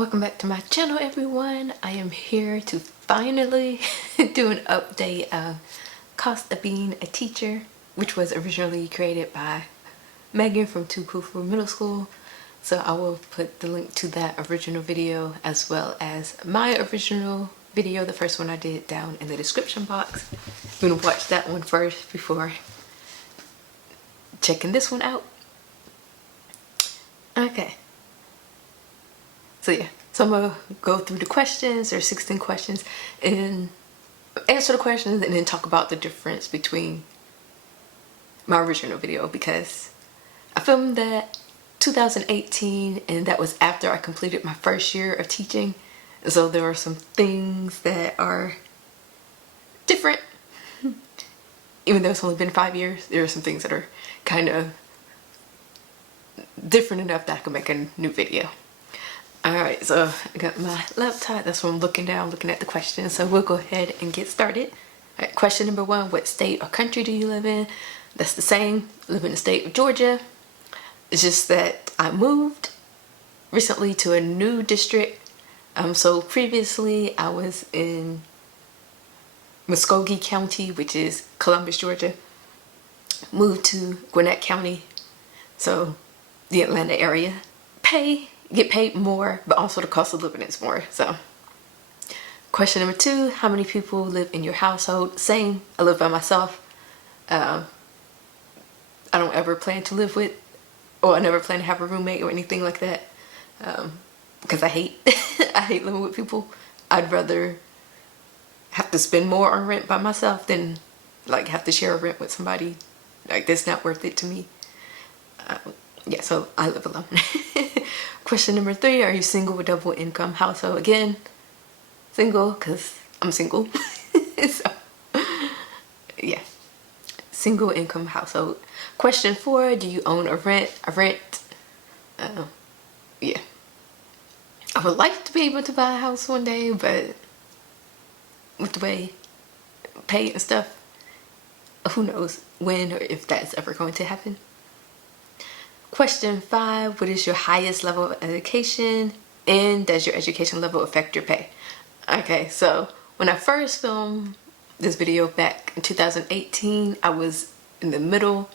Welcome back to my channel, everyone. I am here to finally do an update of Cost of Being a Teacher, which was originally created by Megan from Too Cool for Middle School. So I will put the link to that original video as well as my original video, the first one I did, down in the description box. I'm gonna watch that one first before checking this one out. Okay. So yeah, so I'm gonna go through the questions. There's 16 questions and answer the questions and then talk about the difference between my original video, because I filmed that 2018 and that was after I completed my first year of teaching. So there are some things that are different. Even though it's only been 5 years, there are some things that are kind of different enough that I can make a new video. Alright, so I got my laptop. That's what I'm looking down, looking at the questions. So we'll go ahead and get started. Alright, question number 1, what state or country do you live in? That's the same. I live in the state of Georgia. It's just that I moved recently to a new district. So previously I was in Muskogee County, which is Columbus, Georgia. Moved to Gwinnett County, so the Atlanta area. Get paid more, but also the cost of living is more. So question number 2, how many people live in your household? Same, I live by myself. I don't ever plan to live with, or I never plan to have a roommate or anything like that, because I hate I hate living with people. I'd rather have to spend more on rent by myself than like have to share a rent with somebody. Like, that's not worth it to me. Yeah, so I live alone. Question number 3, are you single with double income household? Again, single, because I'm single. So yeah, single income household. Question 4, do you own or rent? I rent. Yeah, I would like to be able to buy a house one day, but with the way pay and stuff, who knows when or if that's ever going to happen. Question 5, what is your highest level of education, and does your education level affect your pay? Okay, so when I first filmed this video back in 2018, I was in the middle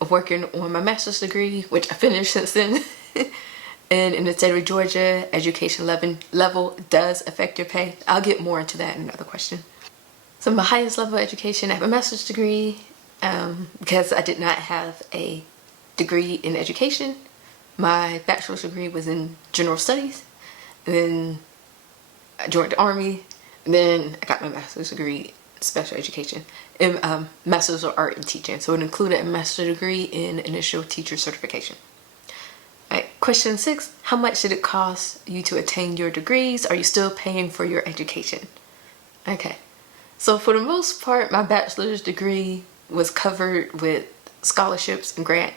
of working on my master's degree, which I finished since then. And in the state of Georgia, education level does affect your pay. I'll get more into that in another question. So my highest level of education, I have a master's degree, because I did not have a degree in education. My bachelor's degree was in general studies, and then I joined the Army, and then I got my master's degree in special education, and master's of art in teaching. So it included a master's degree in initial teacher certification. Alright, question 6, how much did it cost you to attain your degrees? Are you still paying for your education? Okay, so for the most part, my bachelor's degree was covered with scholarships and grants.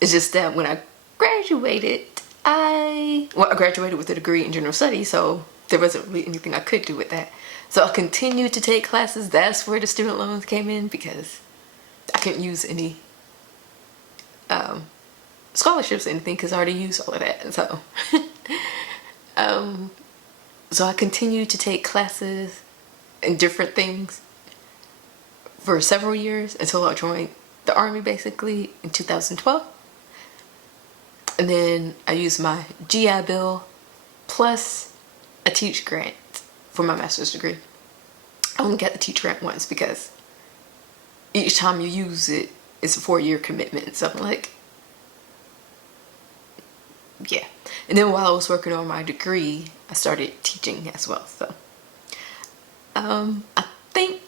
It's just that when I graduated, I graduated with a degree in general studies, so there wasn't really anything I could do with that. So I continued to take classes. That's where the student loans came in, because I couldn't use any scholarships or anything because I already used all of that. So so I continued to take classes in different things for several years until I joined the Army, basically in 2012. And then I used my GI Bill plus a teach grant for my master's degree. I only got the teach grant once because each time you use it, it's a 4-year commitment. So I'm like, yeah. And then while I was working on my degree, I started teaching as well. So I think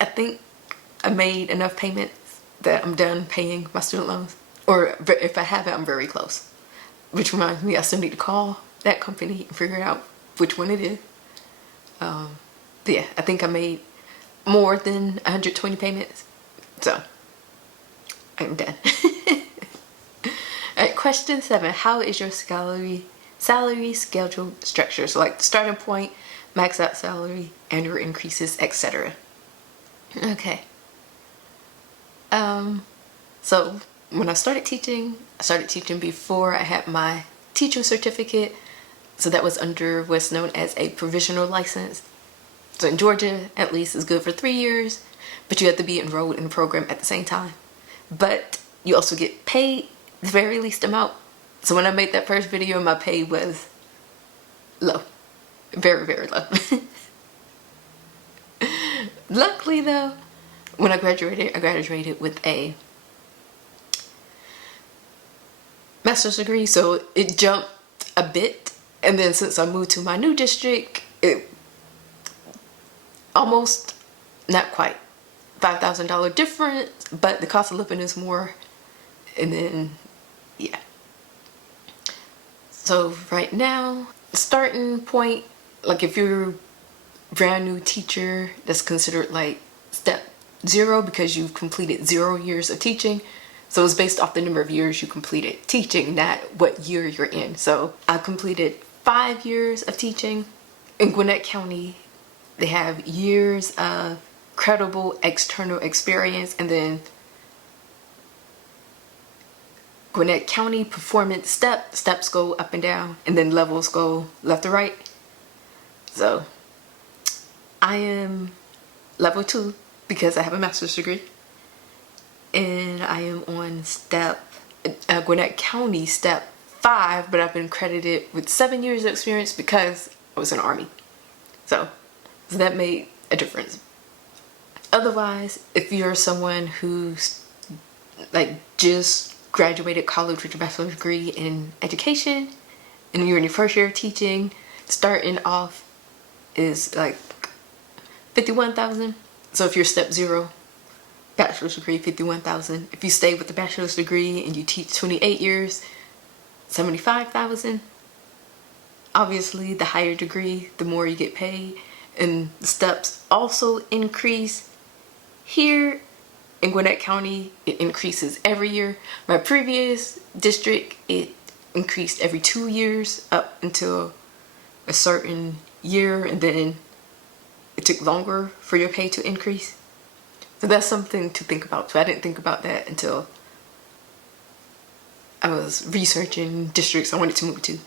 I made enough payments that I'm done paying my student loans. Or if I haven't, I'm very close. Which reminds me, I still need to call that company and figure out which one it is. Yeah, I think I made more than 120 payments. So I'm done. Alright, question 7. How is your salary schedule structured? So like the starting point, max out salary, annual increases, etc. Okay. So when I started teaching before I had my teaching certificate. So that was under what's known as a provisional license. So in Georgia, at least, it's good for 3 years, but you have to be enrolled in the program at the same time. But you also get paid the very least amount. So when I made that first video, my pay was low. Very, very low. Luckily though, when I graduated with a master's degree, so it jumped a bit. And then since I moved to my new district, it almost, not quite, $5,000 difference, but the cost of living is more. And then, yeah. So right now, starting point, like if you're a brand new teacher, that's considered like step 0 because you've completed 0 years of teaching. So it's based off the number of years you completed teaching, not what year you're in. So I completed 5 years of teaching. In Gwinnett County, they have years of credible external experience, and then Gwinnett County performance steps go up and down, and then levels go left to right. So I am level 2 because I have a master's degree, and I am on Gwinnett County step 5, but I've been credited with 7 years of experience because I was in the Army. So that made a difference. Otherwise, if you're someone who's like just graduated college with your bachelor's degree in education and you're in your first year of teaching, starting off is like $51,000. So if you're step 0, bachelor's degree, $51,000. If you stay with the bachelor's degree and you teach 28 years, $75,000. Obviously, the higher degree, the more you get paid, and the steps also increase. Here in Gwinnett County, it increases every year. My previous district, it increased every 2 years up until a certain year, and then it took longer for your pay to increase. So that's something to think about. So I didn't think about that until I was researching districts I wanted to move to.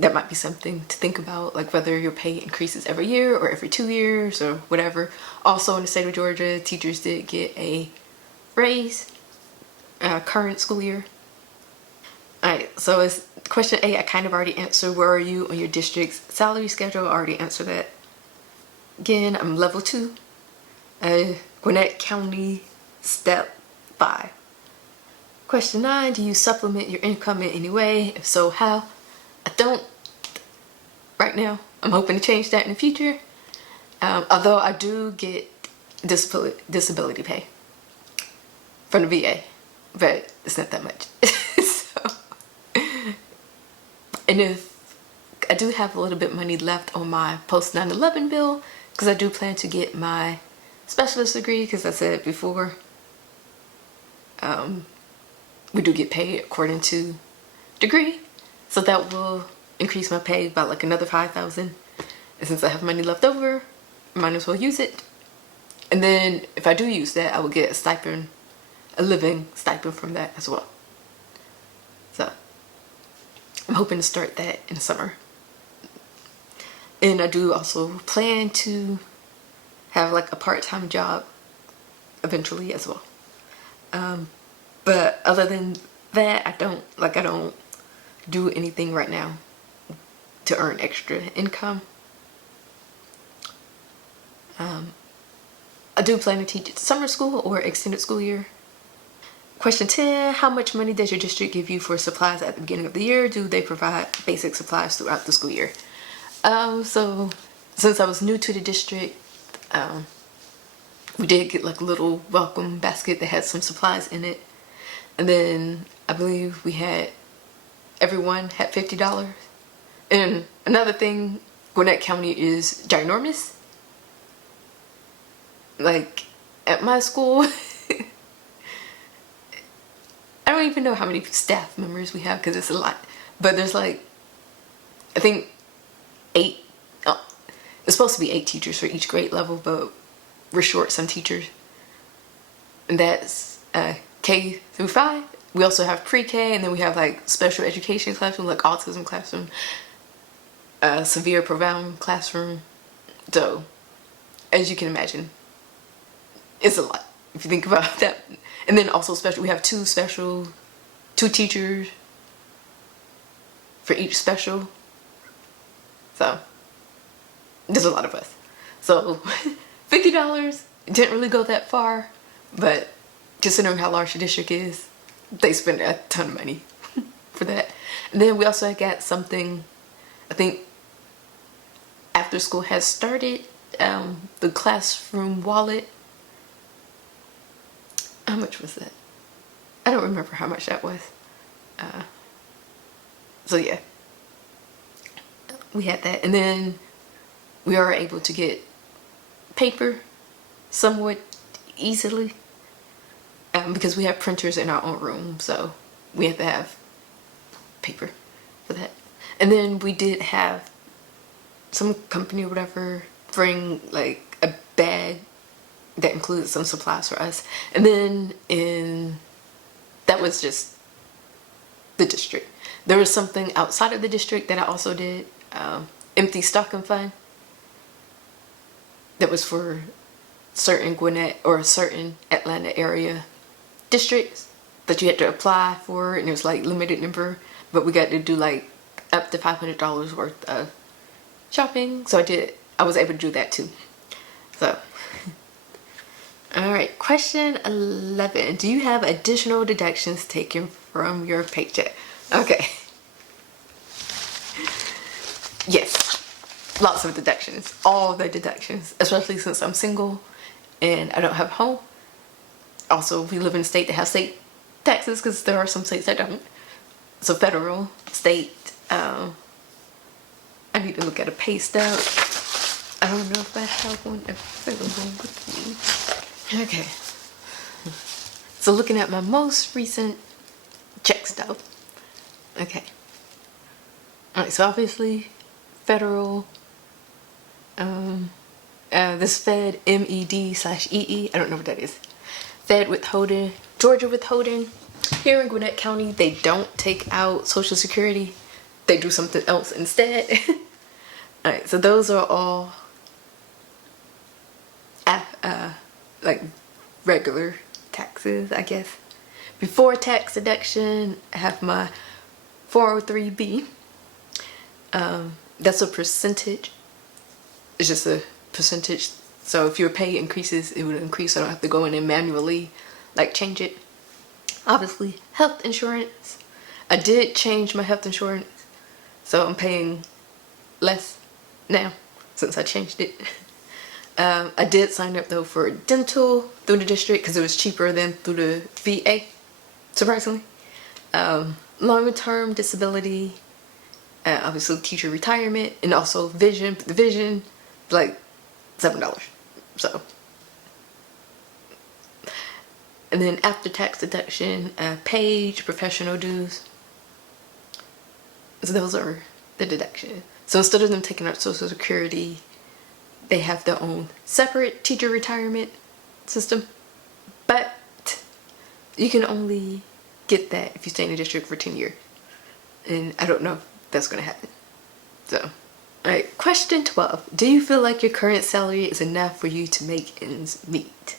That might be something to think about, like whether your pay increases every year or every 2 years or whatever. Also in the state of Georgia, teachers did get a raise current school year. Alright, so it's question A, I kind of already answered. Where are you on your district's salary schedule? I already answered that. Again, I'm level 2. Gwinnett County step 5. Question 9, do you supplement your income in any way? If so, how? I don't right now. I'm hoping to change that in the future. Although I do get disability pay from the VA, but it's not that much. And if I do have a little bit of money left on my post 9/11 bill, because I do plan to get my specialist degree, because I said before, we do get paid according to degree. So that will increase my pay by like another $5,000. And since I have money left over, I might as well use it. And then if I do use that, I will get a stipend, a living stipend from that as well. So I'm hoping to start that in the summer. And I do also plan to have like a part-time job eventually as well. But other than that, I don't do anything right now to earn extra income. I do plan to teach at summer school or extended school year. Question 10, how much money does your district give you for supplies at the beginning of the year? Do they provide basic supplies throughout the school year? So since I was new to the district, we did get like a little welcome basket that had some supplies in it. And then I believe everyone had $50. And another thing, Gwinnett County is ginormous. Like at my school, I don't even know how many staff members we have because it's a lot. But there's like, I think 8, it's supposed to be 8 teachers for each grade level, but we're short some teachers. And that's K through 5. we also have pre-K, and then we have like special education classroom, like autism classroom, severe profound classroom. So as you can imagine, it's a lot if you think about that. And then also special, we have two teachers for each special. So there's a lot of us. So $50 didn't really go that far, but considering how large the district is, they spend a ton of money for that. And then we also got something, I think after school has started, the classroom wallet. How much was that? I don't remember how much that was. So yeah, we had that. And then we are able to get paper somewhat easily, because we have printers in our own room, so we have to have paper for that. And then we did have some company or whatever bring like a bag that included some supplies for us. And then that was just the district. There was something outside of the district that I also did, empty stocking fund, that was for certain Gwinnett or certain Atlanta area districts that you had to apply for, and it was like limited number, but we got to do like up to $500 worth of shopping. So I was able to do that too. So all right, question 11. Do you have additional deductions taken from your paycheck? Okay. Yes, lots of deductions, all the deductions, especially since I'm single and I don't have a home. Also, we live in a state that has state taxes, because there are some states that don't. So federal, state, I need to look at a pay stub. I don't know if I have one available with me. Okay. So looking at my most recent check stub. Okay. Alright, so obviously federal, this Fed MED/EE, I don't know what that is. Fed withholding, Georgia withholding. Here in Gwinnett County, they don't take out Social Security. They do something else instead. Alright, so those are all like regular taxes, I guess. Before tax deduction, I have my 403B. That's a percentage. It's just a percentage. So if your pay increases, it would increase. I don't have to go in and manually like change it. Obviously, health insurance. I did change my health insurance, so I'm paying less now since I changed it. I did sign up though for dental through the district because it was cheaper than through the VA, surprisingly. Longer term disability, obviously teacher retirement, and also vision. The vision, like $7. So, and then after tax deduction, page, professional dues. So those are the deduction. So instead of them taking out Social Security, they have their own separate teacher retirement system. But you can only get that if you stay in the district for 10 years. And I don't know if that's going to happen. So, alright, question 12. Do you feel like your current salary is enough for you to make ends meet?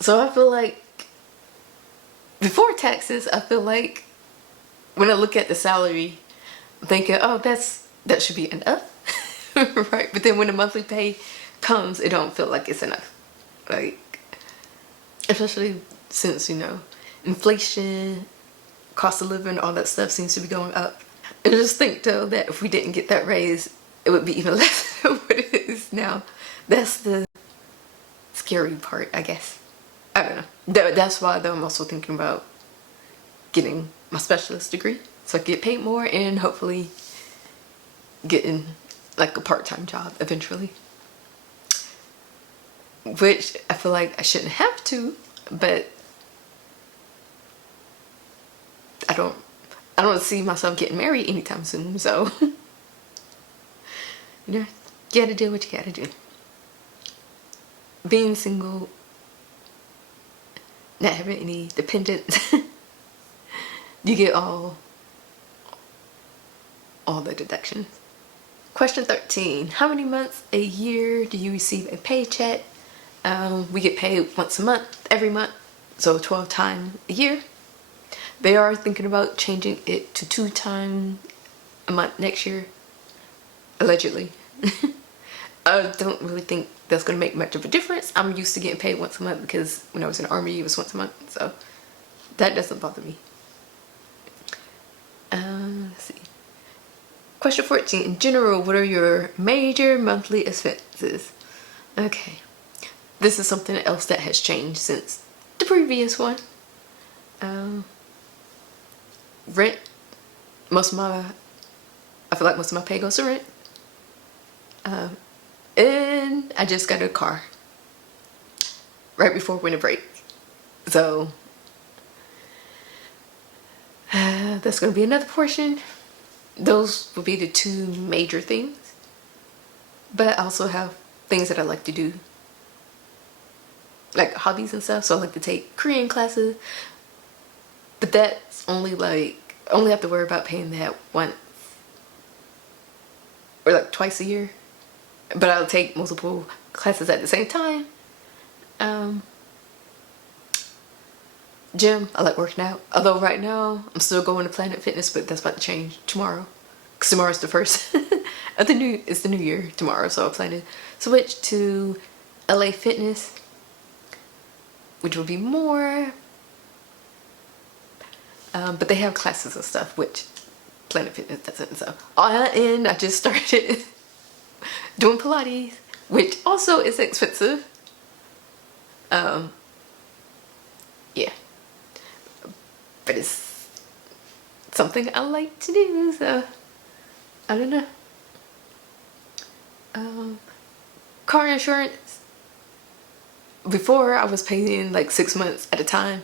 So I feel like before taxes, I feel like when I look at the salary, I'm thinking, oh, that should be enough. Right? But then when the monthly pay comes, it don't feel like it's enough. Like, especially since, you know, inflation, cost of living, all that stuff seems to be going up. And I just think though that if we didn't get that raise, it would be even less than what it is now. That's the scary part, I guess. I don't know. That's why though I'm also thinking about getting my specialist degree so I can get paid more and hopefully getting like a part-time job eventually. Which I feel like I shouldn't have to, but I don't see myself getting married anytime soon, so you know, you gotta do what you gotta do. Being single not having any dependents, you get all the deductions. Question 13. How many months a year do you receive a paycheck? We get paid once a month, every month, so 12 times a year. They are thinking about changing it to 2 times a month next year, allegedly. I don't really think that's going to make much of a difference. I'm used to getting paid once a month because when I was in the Army, it was once a month, so that doesn't bother me. Let's see. Question 14. In general, what are your major monthly expenses? Okay. This is something else that has changed since the previous one. Rent. I feel like most of my pay goes to rent. And I just got a car right before winter break. So that's going to be another portion. Those will be the 2 major things. But I also have things that I like to do, like hobbies and stuff. So I like to take Korean classes. But that's only only have to worry about paying that once or like twice a year. But I'll take multiple classes at the same time. Gym, I like working out. Although right now I'm still going to Planet Fitness, but that's about to change tomorrow. Because tomorrow's the first of it's the new year tomorrow, so I plan to switch to LA Fitness, which will be more. But they have classes and stuff, which Planet Fitness doesn't. So and I just started doing Pilates, which also is expensive. Yeah, but it's something I like to do, so I don't know. Car insurance. Before I was paying like 6 months at a time.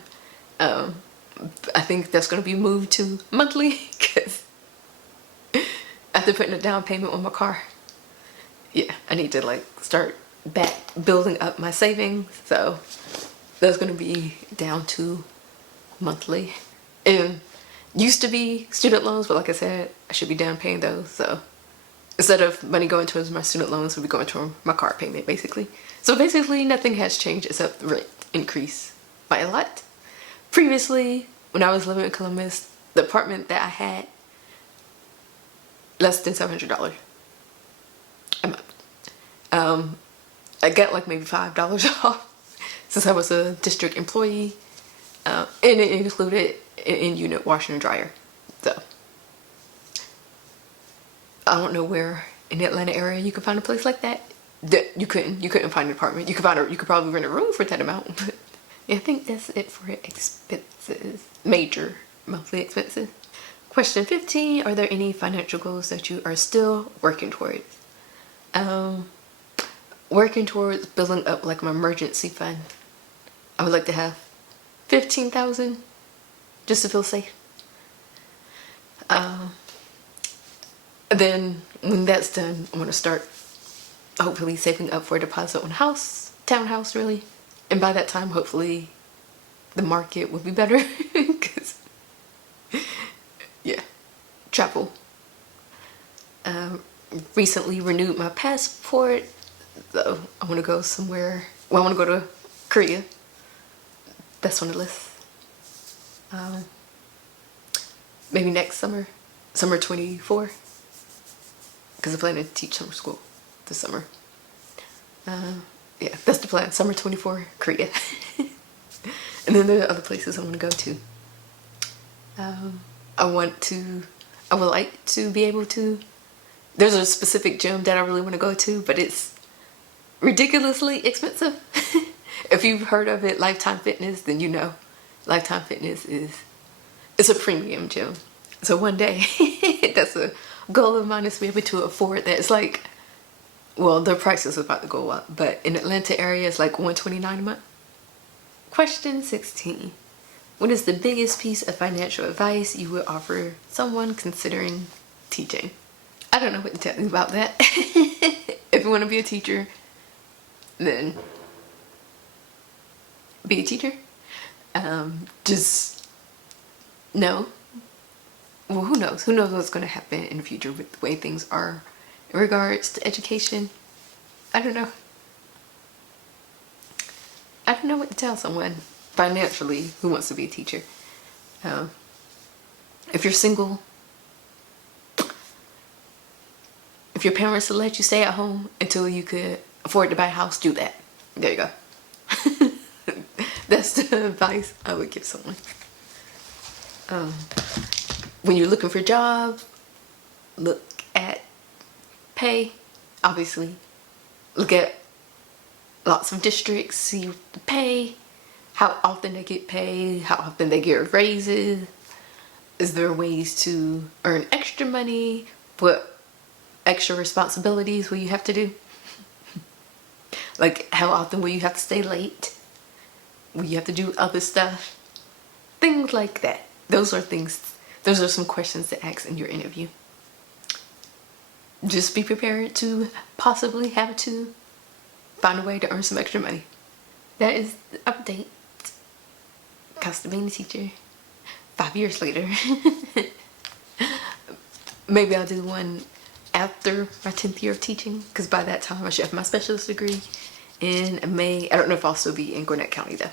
I think that's going to be moved to monthly because after putting a down payment on my car, yeah, I need to like start back building up my savings. So that's going to be down to monthly. And used to be student loans, but like I said, I should be down paying those. So instead of money going towards my student loans, will be going toward my car payment basically. So basically nothing has changed except the rent increase by a lot. Previously, when I was living in Columbus, the apartment that I had, less than $700 a month. I got like maybe $5 off since I was a district employee, and it included an in-unit washer and dryer. So I don't know where in the Atlanta area you could find a place like that. You couldn't find an apartment. You could probably rent a room for that amount. But I think that's it for expenses, major monthly expenses. Question 15, are there any financial goals that you are still working towards? Working towards building up like my emergency fund. I would like to have 15,000 just to feel safe. Then when that's done, I'm gonna start hopefully saving up for a deposit on a house, townhouse really. And by that time, hopefully the market will be better because yeah, travel. Recently renewed my passport, so I want to go somewhere. Well, I want to go to Korea. That's on the list. Maybe next summer, summer 24, because I plan to teach summer school this summer. Yeah, that's the plan. Summer 24, Korea. And then there are other places I want to go to. I would like to be able to. There's a specific gym that I really want to go to, but it's ridiculously expensive. If you've heard of it, Lifetime Fitness, then you know. Lifetime Fitness it's a premium gym. So one day, that's a goal of mine, is to be able to afford that. It's like, well, the price is about to go up, but in Atlanta area, it's like $129 a month. Question 16. What is the biggest piece of financial advice you would offer someone considering teaching? I don't know what to tell you about that. If you want to be a teacher, then be a teacher. Just know, well, who knows? Who knows what's going to happen in the future with the way things are in regards to education? I don't know. I don't know what to tell someone financially who wants to be a teacher. If you're single, if your parents will let you stay at home until you could afford to buy a house, do that. There you go. That's the advice I would give someone. When you're looking for a job, look at pay, obviously. Look at lots of districts, see the pay, how often they get paid, how often they get raises. Is there ways to earn extra money? What extra responsibilities will you have to do? Like, how often will you have to stay late? Will you have to do other stuff? Things like that. Those are some questions to ask in your interview. Just be prepared to possibly have to find a way to earn some extra money. That is the update. Cost of being a teacher 5 years later. Maybe I'll do one after my 10th year of teaching, because by that time I should have my specialist degree in May. I don't know if I'll still be in Gwinnett County though.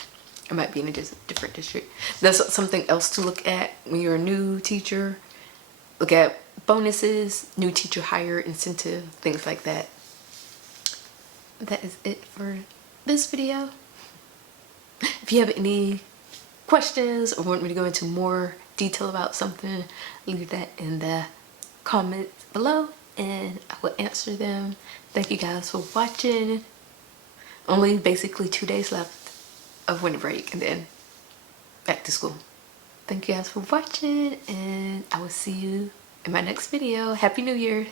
I might be in a different district. That's something else to look at when you're a new teacher. Look at bonuses, new teacher hire incentive, things like that. That is it for this video. If you have any questions or want me to go into more detail about something, leave that in the comments below and I will answer them. Thank you guys for watching. Only basically 2 days left of winter break and then back to school. Thank you guys for watching and I will see you in my next video. Happy New Year!